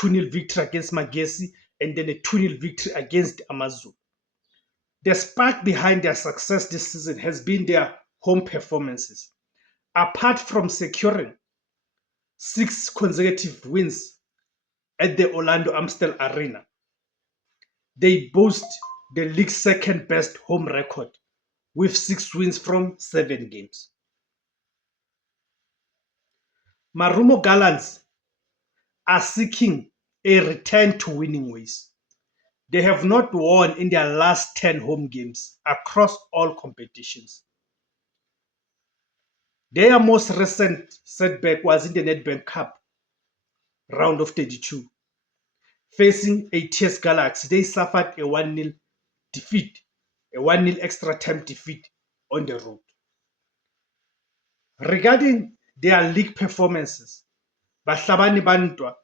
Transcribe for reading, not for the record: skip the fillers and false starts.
2-0 victory against Magesi, and then a 2-0 victory against Amazulu. The spark behind their success this season has been their home performances. Apart from securing 6 consecutive wins at the Orlando Amstel Arena, they boast the league's second best home record with 6 wins from 7 games. Marumo Gallants are seeking a return to winning ways. They have not won in their last 10 home games across all competitions. Their most recent setback was in the Nedbank Cup round of 32. Facing ATS Galaxy, they suffered a 1-0 defeat, a 1-0 extra time defeat on the road. Regarding their league performances, Bahlabani Bantwa